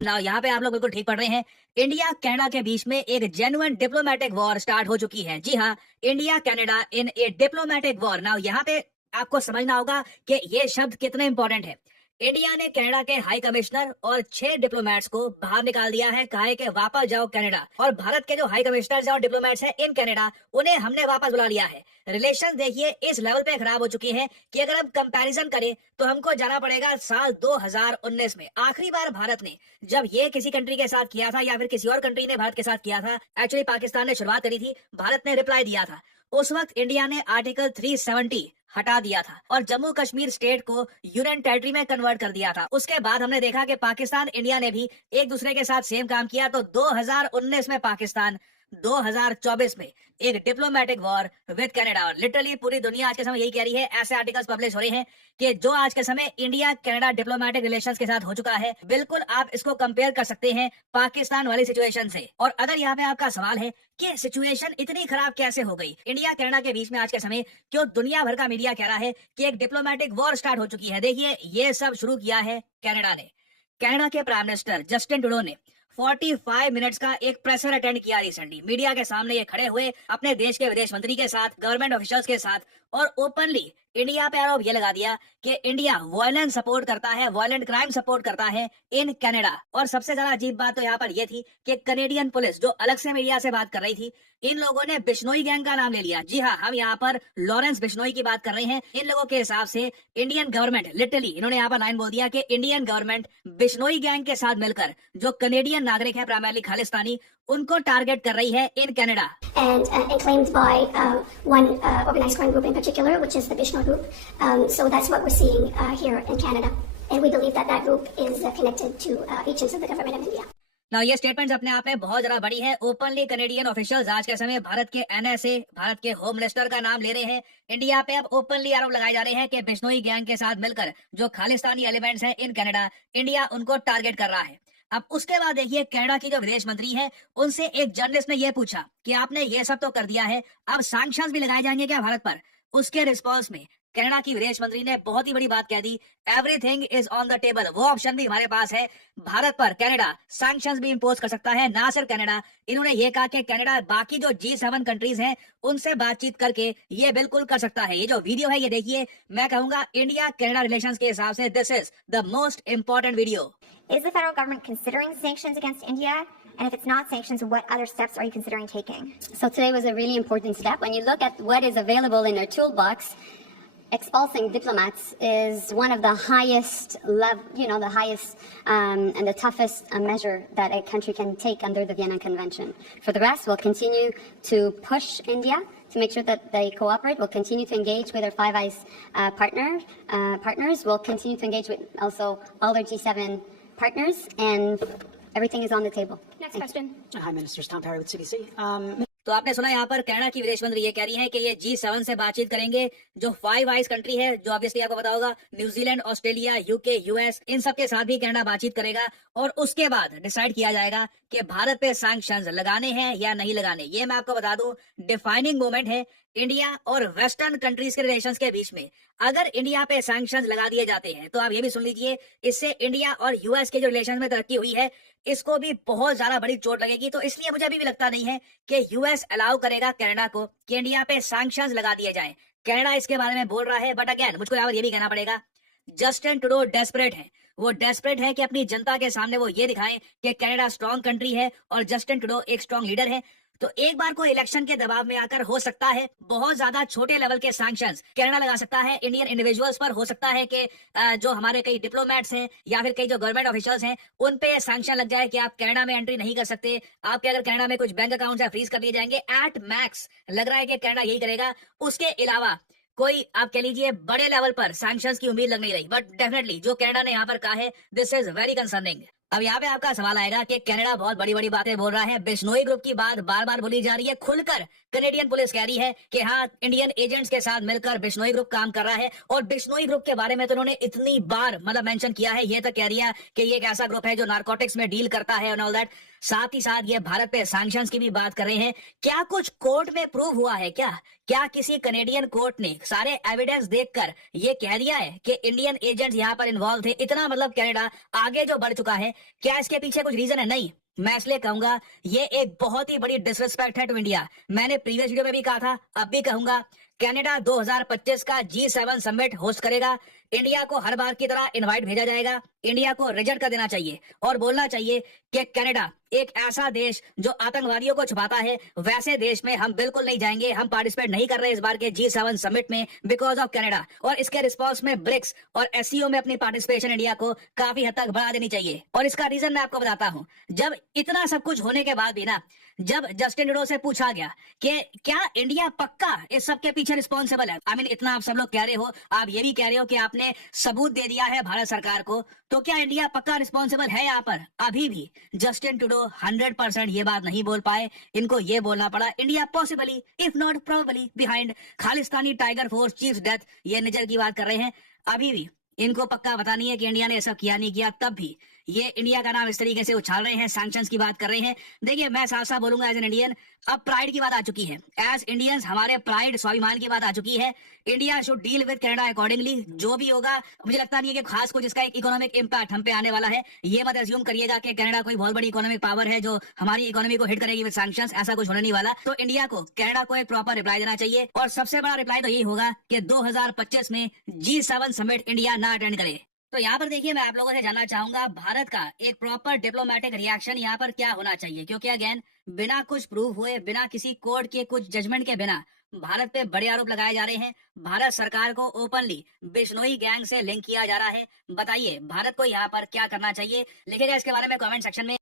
ना यहाँ पे आप लोग बिल्कुल ठीक पढ़ रहे हैं। इंडिया कनाडा के बीच में एक जेन्युइन डिप्लोमेटिक वॉर स्टार्ट हो चुकी है। जी हाँ, इंडिया कनाडा इन ए डिप्लोमेटिक वॉर। ना यहाँ पे आपको समझना होगा कि ये शब्द कितने इंपॉर्टेंट है। इंडिया ने कनाडा के हाई कमिश्नर और 6 डिप्लोमेट्स को बाहर निकाल दिया है, कहा है कि वापस जाओ कनाडा। और भारत के जो हाई कमिश्नर्स और डिप्लोमेट्स हैं इन कनाडा, उन्हें हमने वापस बुला लिया है। रिलेशन देखिए इस लेवल पे खराब हो चुके हैं कि अगर हम कंपैरिजन करें तो हमको जाना पड़ेगा साल 2019 में। आखिरी बार भारत ने जब ये किसी कंट्री के साथ किया था या फिर किसी और कंट्री ने भारत के साथ किया था, एक्चुअली पाकिस्तान ने शुरुआत करी थी, भारत ने रिप्लाई दिया था। उस वक्त इंडिया ने आर्टिकल 370 हटा दिया था और जम्मू कश्मीर स्टेट को यूनियन टेरिटरी में कन्वर्ट कर दिया था। उसके बाद हमने देखा कि पाकिस्तान इंडिया ने भी एक दूसरे के साथ सेम काम किया। तो 2019 में पाकिस्तान 2024 में एक डिप्लोमेटिक वॉर विद कनाडा। और लिटरली पूरी दुनिया आज के समय यही कह रही है, ऐसे आर्टिकल्स पब्लिश हो रहे हैं कि जो आज के समय इंडिया कनाडा डिप्लोमेटिक रिलेशंस के साथ हो चुका है, बिल्कुल आप इसको कंपेयर कर सकते हैं पाकिस्तान वाली सिचुएशन से। और अगर यहाँ पे आपका सवाल है कि सिचुएशन इतनी खराब कैसे हो गई इंडिया कनाडा के बीच में आज के समय, क्यों दुनिया भर का मीडिया कह रहा है कि एक डिप्लोमेटिक वॉर स्टार्ट हो चुकी है, देखिए ये सब शुरू किया है कनाडा ने। कनाडा के प्राइम मिनिस्टर जस्टिन ट्रूडो ने 45 मिनट्स का एक प्रेसर अटेंड किया रिसेंटली। मीडिया के सामने ये खड़े हुए अपने देश के विदेश मंत्री के साथ, गवर्नमेंट ऑफिशियल्स के साथ, और ओपनली इंडिया पे आरोप ये लगा दिया कि इंडिया वायलेंस सपोर्ट करता है, वायलेंट क्राइम सपोर्ट करता है इन कनाडा। और सबसे ज्यादा अजीब बात तो यहाँ पर ये थी कि कनेडियन पुलिस जो अलग से मीडिया से बात कर रही थी, इन लोगों ने बिश्नोई गैंग का नाम ले लिया। जी हाँ, हम यहाँ पर लॉरेंस बिश्नोई की बात कर रहे हैं। इन लोगों के हिसाब से इंडियन गवर्नमेंट, लिटरली इन्होंने यहाँ पर लाइन बोल दिया कि इंडियन गवर्नमेंट बिश्नोई गैंग के साथ मिलकर जो कनेडियन नागरिक है, प्राइमरली खालिस्तानी, उनको टारगेट कर रही है in Canada. And claimed by one organized crime group in particular, which is the Bishnoi group. So that's what we're seeing here in Canada. And we believe that that group is connected to agents of the government of India. ना ये statement अपने आप में बहुत ज्यादा बड़ी है। Openly Canadian officials आज के समय भारत के एनएसए, भारत के होम मिनिस्टर का नाम ले रहे हैं। इंडिया पे अब ओपनली आरोप लगाए जा रहे हैं कि बिश्नोई गैंग के साथ मिलकर जो खालिस्तानी एलिमेंट्स हैं इन कनाडा, इंडिया उनको टारगेट कर रहा है। अब उसके बाद देखिए कनाडा की जो विदेश मंत्री है, उनसे एक जर्नलिस्ट ने यह पूछा कि आपने ये सब तो कर दिया है, अब सैंक्शंस भी लगाए जाएंगे क्या भारत पर? उसके रिस्पॉन्स में कनाडा की विदेश मंत्री ने बहुत ही बड़ी बात कह दी, everything is on the table. वो ऑप्शन भी हमारे पास है, भारत पर कनाडा सैंक्शंस भी इंपोज कर सकता है। ना सिर्फ कनाडा, इन्होंने ये कहा कि कनाडा बाकी जो G7 कंट्रीज हैं उनसे बातचीत करके ये बिल्कुल कर सकता है। ये जो वीडियो है ये देखिए, मैं कहूंगा इंडिया कनाडा रिलेशंस के हिसाब से this is the most important video. Is the federal government considering sanctions against India? And if it's not sanctions, what other steps are you considering taking? So today was a really important step. When you look at what is available in our toolbox, expulsing diplomats is one of the highest the highest and the toughest measure that a country can take under the Vienna Convention. For the rest, we'll continue to push India to make sure that they cooperate. We'll continue to engage with our Five Eyes partners. We'll continue to engage with also all our G7 partners, and everything is on the table. Next question. Hi, Ministers. Tom Perry with CBC. तो आपने सुना यहाँ पर Canada की विदेश मंत्री ये कह रही है कि ये G7 से बातचीत करेंगे। जो 5 आइज कंट्री है, जो ऑब्वियसली आपको पता होगा, न्यूजीलैंड, ऑस्ट्रेलिया, यूके, यूएस, इन सब के साथ भी कनाडा बातचीत करेगा। और उसके बाद डिसाइड किया जाएगा कि भारत पे सैंक्शंस लगाने हैं या नहीं लगाने। ये मैं आपको बता दूं, डिफाइनिंग मोमेंट है इंडिया और वेस्टर्न कंट्रीज के रिलेशंस के बीच में। अगर इंडिया पे सैंक्शंस लगा दिए जाते हैं तो आप ये भी सुन लीजिए, इससे इंडिया और यूएस के जो रिलेशन में तरक्की हुई है, इसको भी बहुत ज्यादा बड़ी चोट लगेगी। तो इसलिए मुझे अभी भी लगता नहीं है कि यूएस अलाउ करेगा कनाडा को कि इंडिया पे सैंक्शंस लगा दिए जाएं। कनाडा इसके बारे में बोल रहा है, बट अगेन मुझको यहाँ पर ये भी कहना पड़ेगा, जस्टिन ट्रूडो डेस्परेट है। वो डेस्परेट है कि अपनी जनता के सामने वो ये दिखाएं कि कनाडा स्ट्रॉन्ग कंट्री है और जस्टिन ट्रूडो एक स्ट्रॉन्ग लीडर है। तो एक बार को इलेक्शन के दबाव में आकर हो सकता है बहुत ज्यादा छोटे लेवल के सैंक्शंस कनाडा लगा सकता है इंडियन इंडिविजुअल्स पर। हो सकता है कि जो हमारे कई डिप्लोमेट्स हैं या फिर कई जो गवर्नमेंट ऑफिशियल्स हैं, उन पे सैंक्शन लग जाए कि आप कनाडा में एंट्री नहीं कर सकते, आपके अगर कनाडा में कुछ बैंक अकाउंट है फ्रीज कर दिए जाएंगे। एट मैक्स लग रहा है कि कनाडा यही करेगा। उसके अलावा कोई आप कह लीजिए बड़े लेवल पर सैंक्शंस की उम्मीद लग नहीं रही। बट डेफिनेटली जो कनाडा ने यहाँ पर कहा है, दिस इज वेरी कंसर्निंग। अब यहाँ पे आपका सवाल आएगा कि कनाडा बहुत बड़ी बड़ी बातें बोल रहा है, बिश्नोई ग्रुप की बात बार बार बोली जा रही है, खुलकर कनेडियन पुलिस कह रही है कि हाँ, इंडियन एजेंट्स के साथ मिलकर बिश्नोई ग्रुप काम कर रहा है। और बिश्नोई ग्रुप के बारे में तो उन्होंने इतनी बार मेंशन किया है, ये तक कह रही है कि ये एक ऐसा ग्रुप है जो नारकोटिक्स में डील करता है एंड ऑल दैट। साथ ही साथ ये भारत पे सैंक्शंस की भी बात कर रहे हैं। क्या कुछ कोर्ट में प्रूव हुआ है क्या किसी कनेडियन कोर्ट ने सारे एविडेंस देखकर ये कह दिया है कि इंडियन एजेंट्स यहाँ पर इन्वॉल्व थे, इतना मतलब कनाडा आगे जो बढ़ चुका है? क्या इसके पीछे कुछ रीजन है? नहीं, मैं इसलिए कहूंगा ये एक बहुत ही बड़ी डिसरिस्पेक्ट है टू इंडिया। मैंने प्रीवियस वीडियो में भी कहा था, अब भी कहूंगा, कनाडा 2025 का G7 समिट होस्ट करेगा। इंडिया को हर बार की तरह इनवाइट भेजा जाएगा। इंडिया को रिजेक्ट कर देना चाहिए और बोलना चाहिए कि कनाडा एक ऐसा देश जो आतंकवादियों को छुपाता है, वैसे देश में हम बिल्कुल नहीं जाएंगे। हम पार्टिसिपेट नहीं कर रहे इस बार के G7 समिट में बिकॉज ऑफ कनाडा। और इसके रिस्पॉन्स में ब्रिक्स और SCO में अपनी पार्टिसिपेशन इंडिया को काफी हद तक बढ़ा देनी चाहिए। और इसका रीजन मैं आपको बताता हूँ। जब इतना सब कुछ होने के बाद भी ना, जब जस्टिन ट्रूडो से पूछा गया कि क्या इंडिया पक्का इस सब के पीछे रिस्पॉन्सिबल है, इतना आप सब लोग कह रहे हो, आप ये भी कह रहे हो कि आपने सबूत दे दिया है भारत सरकार को, तो क्या इंडिया पक्का रिस्पॉन्सिबल है यहाँ पर? अभी भी जस्टिन ट्रूडो 100% ये बात नहीं बोल पाए। इनको ये बोलना पड़ा India possibly if not probably behind Khalistani tiger force chief death. ये निजर की बात कर रहे हैं। अभी भी इनको पक्का पता नहीं है कि इंडिया ने ऐसा किया नहीं किया, तब भी ये इंडिया का नाम इस तरीके से उछाल रहे हैं, सैंक्शंस की बात कर रहे हैं। देखिए, मैं साफ साफ बोलूंगा, एज एन इंडियन अब प्राइड की बात आ चुकी है। एज इंडियंस हमारे प्राइड स्वाभिमान की बात आ चुकी है। India should deal with Canada accordingly. जो भी होगा, मुझे लगता नहीं है कि खास कुछ इसका एक इकोनॉमिक इम्पैक्ट हम पे आने वाला है। ये मत अज्यूम करिएगा कि कनाडा कोई बहुत बड़ी इकोनॉमिक पावर है जो हमारी इकोनॉमी को हिट करेगी विद सैंक्शंस। ऐसा कुछ होने नहीं वाला। तो इंडिया को कनाडा को एक प्रॉपर रिप्लाई देना चाहिए और सबसे बड़ा रिप्लाई तो यही होगा कि 2025 में G7 समिट इंडिया ना अटेंड करे। तो यहाँ पर देखिए, मैं आप लोगों से जानना चाहूंगा भारत का एक प्रॉपर डिप्लोमेटिक रिएक्शन यहाँ पर क्या होना चाहिए, क्योंकि अगेन बिना कुछ प्रूफ हुए, बिना किसी कोर्ट के कुछ जजमेंट के बिना भारत पे बड़े आरोप लगाए जा रहे हैं। भारत सरकार को ओपनली बिश्नोई गैंग से लिंक किया जा रहा है। बताइए भारत को यहाँ पर क्या करना चाहिए? लिखिएगा इसके बारे में कमेंट सेक्शन में।